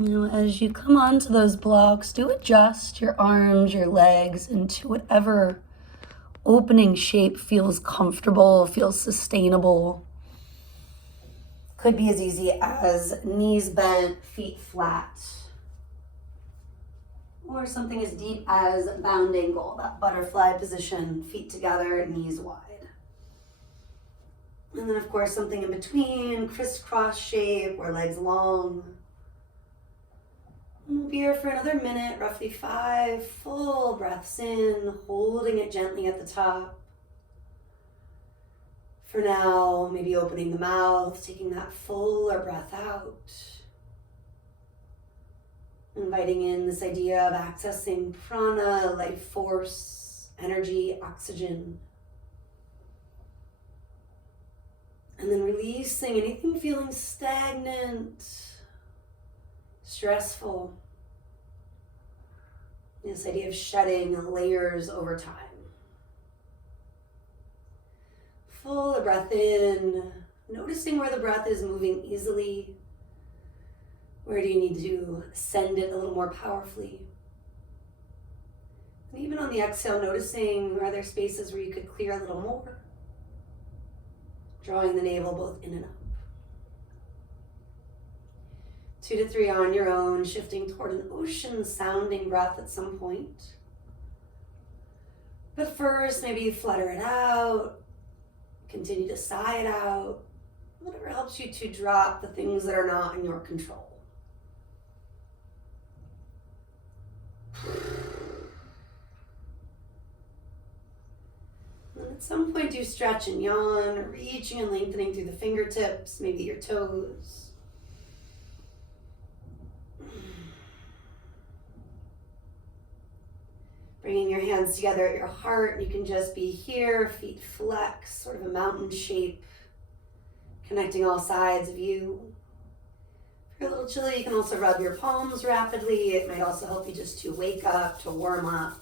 As you come onto those blocks, do adjust your arms, your legs into whatever opening shape feels comfortable, feels sustainable. Could be as easy as knees bent, feet flat, or something as deep as bound angle, that butterfly position, feet together, knees wide. And then of course something in between, crisscross shape or legs long. And we'll be here for another minute, roughly 5 full breaths in, holding it gently at the top. For now, maybe opening the mouth, taking that fuller breath out. Inviting in this idea of accessing prana, life force, energy, oxygen. And then releasing anything feeling stagnant, stressful. This idea of shedding layers over time. Full breath in, noticing where the breath is moving easily. Where do you need to send it a little more powerfully? And even on the exhale, noticing are there spaces where you could clear a little more? Drawing the navel both in and up. 2 to 3 on your own, shifting toward an ocean sounding breath at some point. But first, maybe flutter it out. Continue to sigh it out. Whatever helps you to drop the things that are not in your control. And at some point, do stretch and yawn, reaching and lengthening through the fingertips, maybe your toes. Bringing your hands together at your heart, you can just be here, feet flex, sort of a mountain shape, connecting all sides of you. If you're a little chilly, you can also rub your palms rapidly. It might also help you just to wake up, to warm up.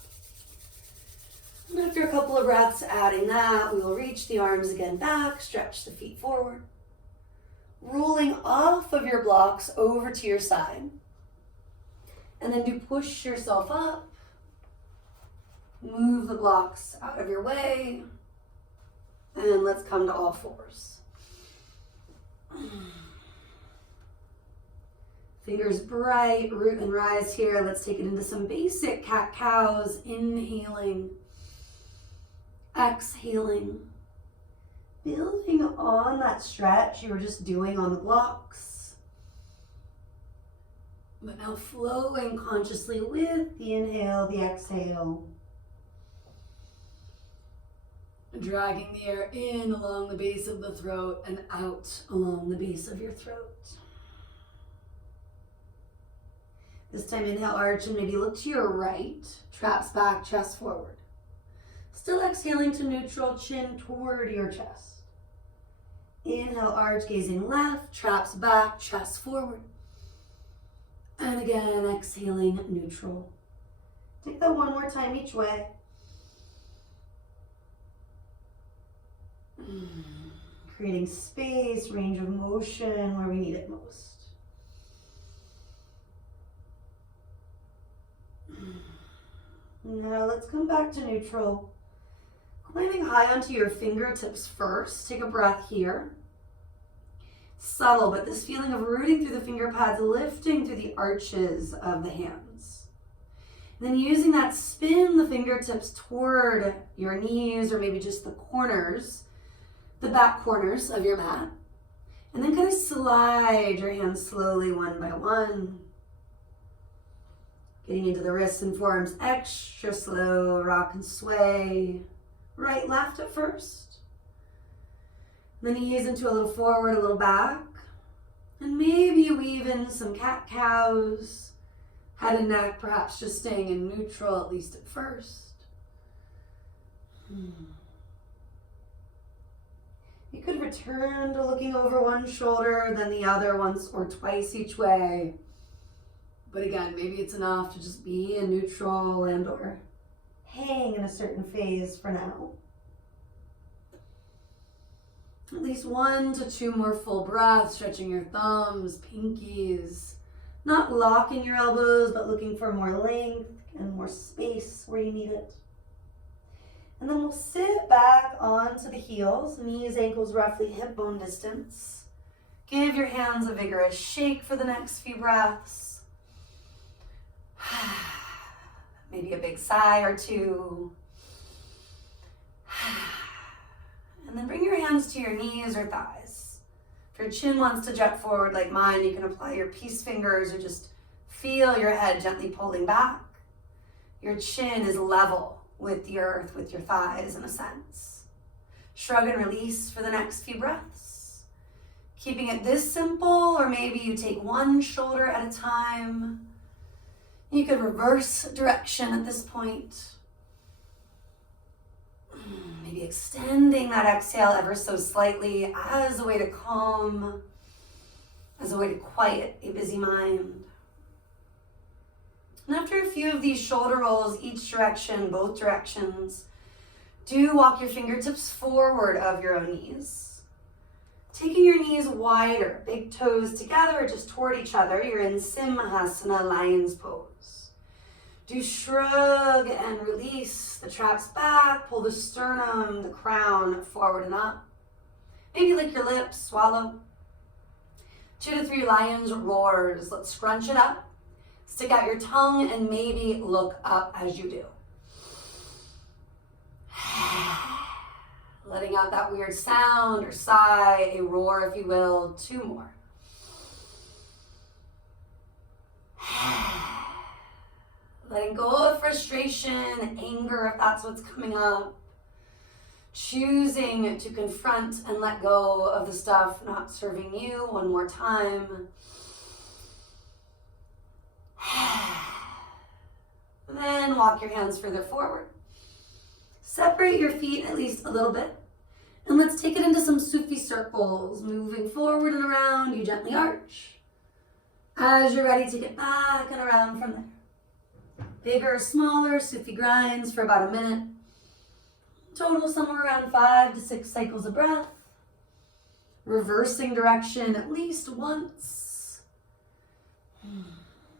And after a couple of breaths, adding that, we will reach the arms again back, stretch the feet forward, rolling off of your blocks over to your side. And then do push yourself up. Move the blocks out of your way. And let's come to all fours. Fingers bright, root and rise here. Let's take it into some basic cat-cows. Inhaling. Exhaling. Building on that stretch you were just doing on the blocks. But now flowing consciously with the inhale, the exhale. Dragging the air in along the base of the throat and out along the base of your throat. This time inhale, arch, and maybe look to your right. Traps back, chest forward. Still exhaling to neutral, chin toward your chest. Inhale, arch, gazing left, traps back, chest forward. And again, exhaling, neutral. Take that one more time each way. Creating space, range of motion where we need it most. Now let's come back to neutral. Climbing high onto your fingertips first. Take a breath here. Subtle, but this feeling of rooting through the finger pads, lifting through the arches of the hands. And then using that, spin the fingertips toward your knees or maybe just the corners, the back corners of your mat. And then kind of slide your hands slowly one by one. Getting into the wrists and forearms, extra slow, rock and sway. Right, left at first. And then ease into a little forward, a little back. And maybe you weave in some cat-cows. Head and neck perhaps just staying in neutral, at least at first. You could return to looking over one shoulder, then the other once or twice each way. But again, maybe it's enough to just be in neutral and or hang in a certain phase for now. At least 1 to 2 more full breaths, stretching your thumbs, pinkies, Not locking your elbows, but looking for more length and more space where you need it. And then we'll sit back onto the heels, knees, ankles roughly hip bone distance. Give your hands a vigorous shake for the next few breaths. Maybe a big sigh or two. And then bring your hands to your knees or thighs. If your chin wants to jet forward like mine, you can apply your peace fingers or just feel your head gently pulling back. Your chin is level with the earth, with your thighs in a sense. Shrug and release for the next few breaths. Keeping it this simple, or maybe you take one shoulder at a time. You could reverse direction at this point. Maybe extending that exhale ever so slightly as a way to calm, as a way to quiet a busy mind. And after a few of these shoulder rolls, each direction, both directions, do walk your fingertips forward of your own knees. Taking your knees wider, big toes together or just toward each other, you're in Simhasana, lion's pose. Do shrug and release the traps back, pull the sternum, the crown forward and up. Maybe lick your lips, swallow. 2 to 3 lion's roars. Let's scrunch it up. Stick out your tongue and maybe look up as you do. Letting out that weird sound or sigh, a roar if you will. 2 more. Letting go of frustration, anger if that's what's coming up. Choosing to confront and let go of the stuff not serving you. 1 more time. Then walk your hands further forward. Separate your feet at least a little bit. And let's take it into some Sufi circles. Moving forward and around, you gently arch. As you're ready to get back and around from there. Bigger or smaller Sufi grinds for about a minute. Total somewhere around 5 to 6 cycles of breath. Reversing direction at least once.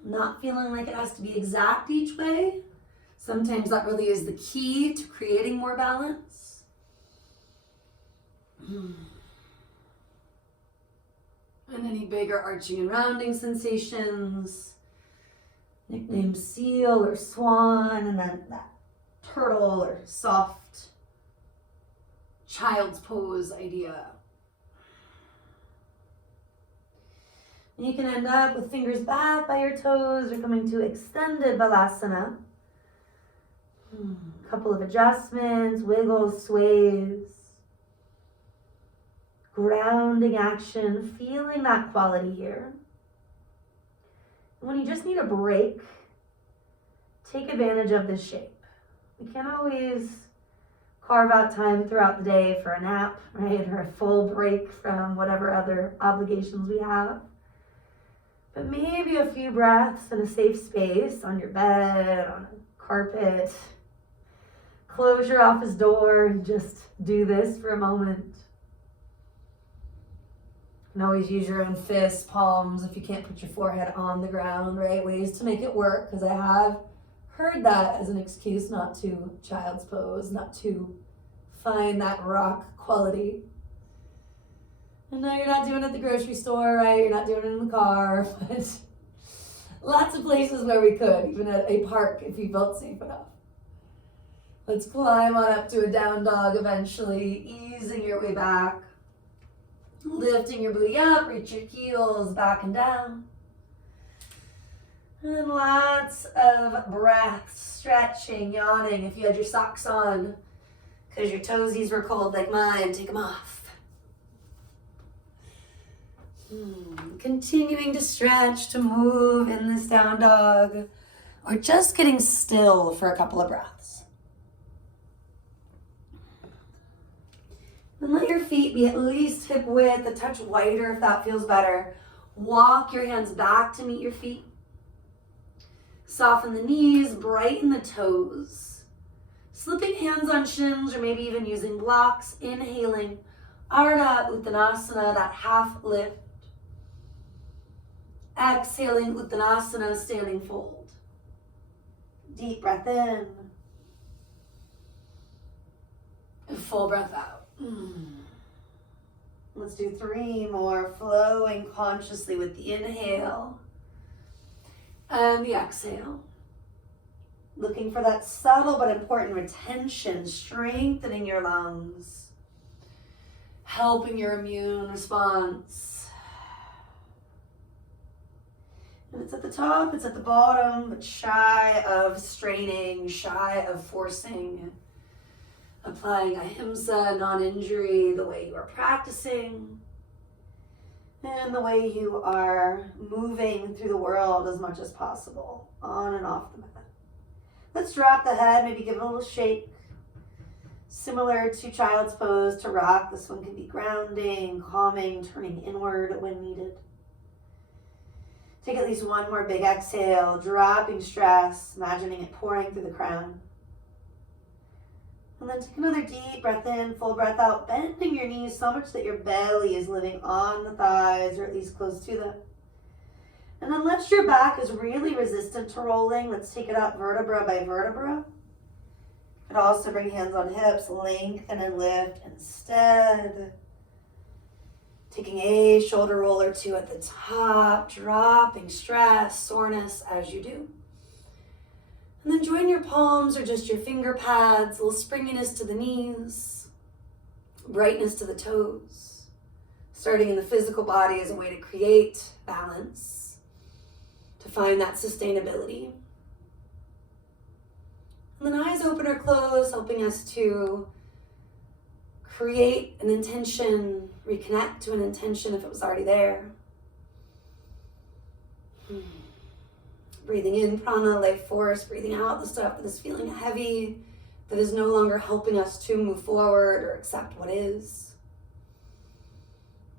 Not feeling like it has to be exact each way. Sometimes that really is the key to creating more balance. And any bigger arching and rounding sensations. Nicknamed seal or swan, and then that turtle or soft child's pose idea. And you can end up with fingers back by your toes or coming to extended balasana. A couple of adjustments, wiggles, sways. Grounding action, feeling that quality here. When you just need a break, take advantage of this shape. We can't always carve out time throughout the day for a nap, right? Or a full break from whatever other obligations we have. But maybe a few breaths in a safe space, on your bed, on a carpet. Close your office door and just do this for a moment. You can always use your own fists, palms, if you can't put your forehead on the ground, right? Ways to make it work, because I have heard that as an excuse not to child's pose, not to find that rock quality. And no, you're not doing it at the grocery store, right? You're not doing it in the car, but lots of places where we could, even at a park if you felt safe enough. Let's climb on up to a down dog eventually, easing your way back. Lifting your booty up, reach your heels back and down. And lots of breaths, stretching, yawning. If you had your socks on, because your toesies were cold like mine, take them off. Continuing to stretch, to move in this down dog, or just getting still for a couple of breaths. And let your feet be at least hip width, a touch wider if that feels better. Walk your hands back to meet your feet. Soften the knees, brighten the toes. Slipping hands on shins or maybe even using blocks. Inhaling, Ardha Uttanasana, that half lift. Exhaling Uttanasana, standing fold. Deep breath in. And full breath out. Let's do 3 more, flowing consciously with the inhale and the exhale. Looking for that subtle but important retention, strengthening your lungs, helping your immune response. And it's at the top, it's at the bottom, but shy of straining, shy of forcing. Applying ahimsa, non-injury, the way you are practicing, and the way you are moving through the world as much as possible, on and off the mat. Let's drop the head, maybe give it a little shake. Similar to child's pose, to rock. This one can be grounding, calming, turning inward when needed. Take at least 1 more big exhale, dropping stress, imagining it pouring through the crown. And then take another deep breath in, full breath out, bending your knees so much that your belly is living on the thighs, or at least close to them. And unless your back is really resistant to rolling, let's take it up vertebra by vertebra. You could also bring hands on hips, lengthen and lift instead. Taking a shoulder roll or 2 at the top, dropping stress, soreness as you do. And then join your palms or just your finger pads, a little springiness to the knees, brightness to the toes. Starting in the physical body as a way to create balance, to find that sustainability. And then eyes open or closed, helping us to create an intention, reconnect to an intention if it was already there. Breathing in prana, life force, breathing out the stuff that is feeling heavy, that is no longer helping us to move forward or accept what is.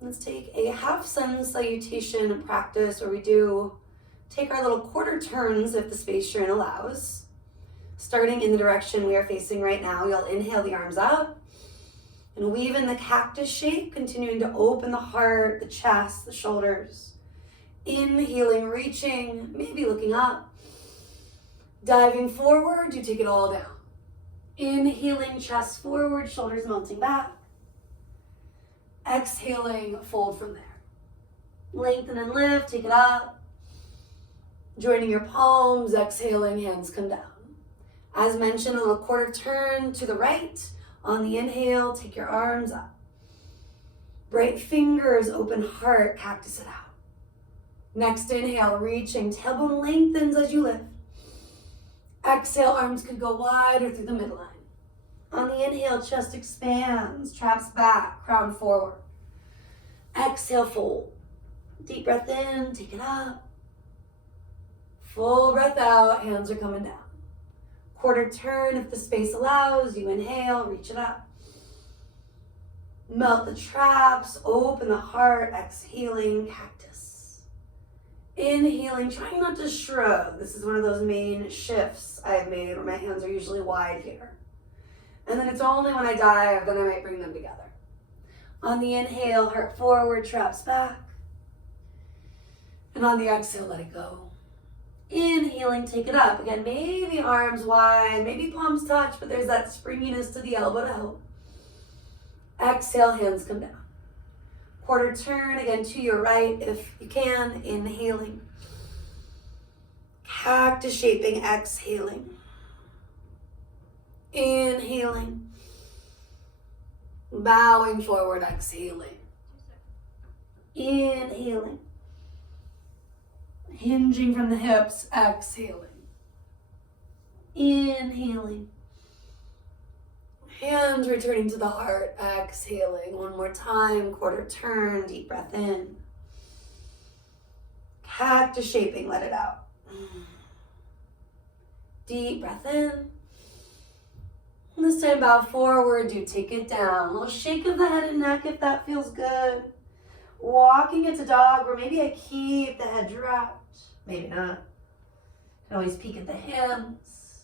Let's take a half sun salutation practice where we do take our little quarter turns if the space you're in allows. Starting in the direction we are facing right now, you'll inhale the arms up and weave in the cactus shape, continuing to open the heart, the chest, the shoulders. Inhaling, reaching, maybe looking up. Diving forward, you take it all down. Inhaling, chest forward, shoulders melting back. Exhaling, fold from there. Lengthen and lift, take it up. Joining your palms, exhaling, hands come down. As mentioned, on a quarter turn to the right. On the inhale, take your arms up. Bright fingers, open heart, cactus it out. Next inhale, reaching, tailbone lengthens as you lift. Exhale, arms could go wide or through the midline. On the inhale, chest expands, traps back, crown forward. Exhale, fold. Deep breath in, take it up. Full breath out, hands are coming down. Quarter turn, if the space allows, you inhale, reach it up. Melt the traps, open the heart, exhaling, cactus. Inhaling, trying not to shrug. This is one of those main shifts I've made where my hands are usually wide here. And then it's only when I dive, then I might bring them together. On the inhale, heart forward, traps back. And on the exhale, let it go. Inhaling, take it up. Again, maybe arms wide, maybe palms touch, but there's that springiness to the elbow to help. Exhale, hands come down. Quarter turn, again, to your right if you can. Inhaling. Cactus shaping, exhaling. Inhaling. Bowing forward, exhaling. Inhaling. Hinging from the hips, exhaling. Inhaling. Hands returning to the heart, exhaling. One more time, quarter turn, deep breath in. Cactus shaping, let it out. Deep breath in. And this time bow forward, do take it down. A little shake of the head and neck if that feels good. Walking into dog, or maybe I keep the head dropped. Maybe not. Can always peek at the hands.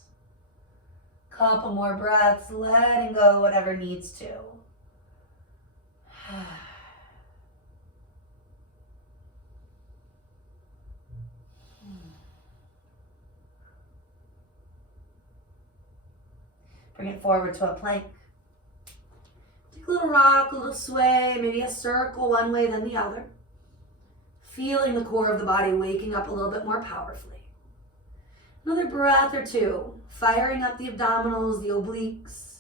Couple more breaths, letting go whatever needs to. Bring it forward to a plank. Take a little rock, a little sway, maybe a circle one way then the other. Feeling the core of the body waking up a little bit more powerfully. Another breath or two, firing up the abdominals, the obliques.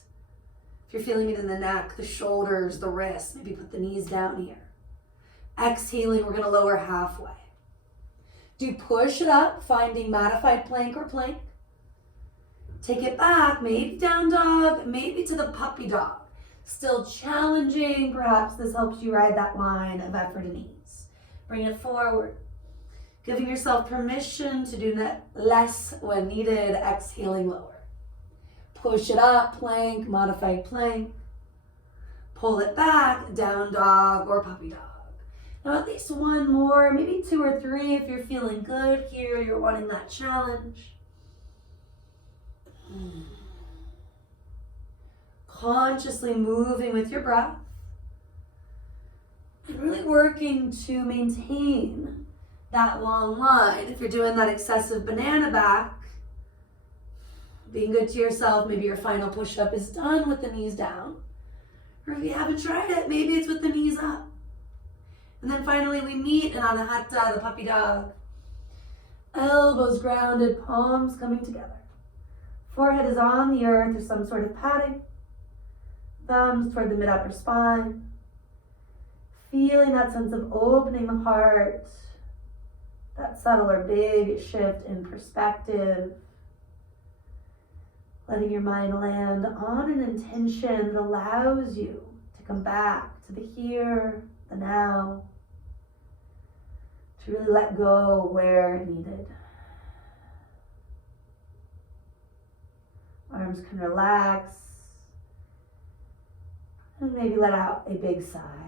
If you're feeling it in the neck, the shoulders, the wrists, maybe put the knees down here. Exhaling, we're going to lower halfway. Do push it up, finding modified plank or plank. Take it back, maybe down dog, maybe to the puppy dog. Still challenging, perhaps this helps you ride that line of effort and ease. Bring it forward. Giving yourself permission to do less when needed, exhaling lower. Push it up, plank, modified plank. Pull it back, down dog or puppy dog. Now at least one more, maybe 2 or 3 if you're feeling good here, you're wanting that challenge. Consciously moving with your breath. And really working to maintain that long line. If you're doing that excessive banana back, being good to yourself, maybe your final push-up is done with the knees down. Or if you haven't tried it, maybe it's with the knees up. And then finally we meet in Anahata, the puppy dog. Elbows grounded, palms coming together. Forehead is on the earth or some sort of padding. Thumbs toward the mid-upper spine. Feeling that sense of opening the heart. That subtle or big shift in perspective. Letting your mind land on an intention that allows you to come back to the here, the now. To really let go where needed. Arms can relax. And maybe let out a big sigh.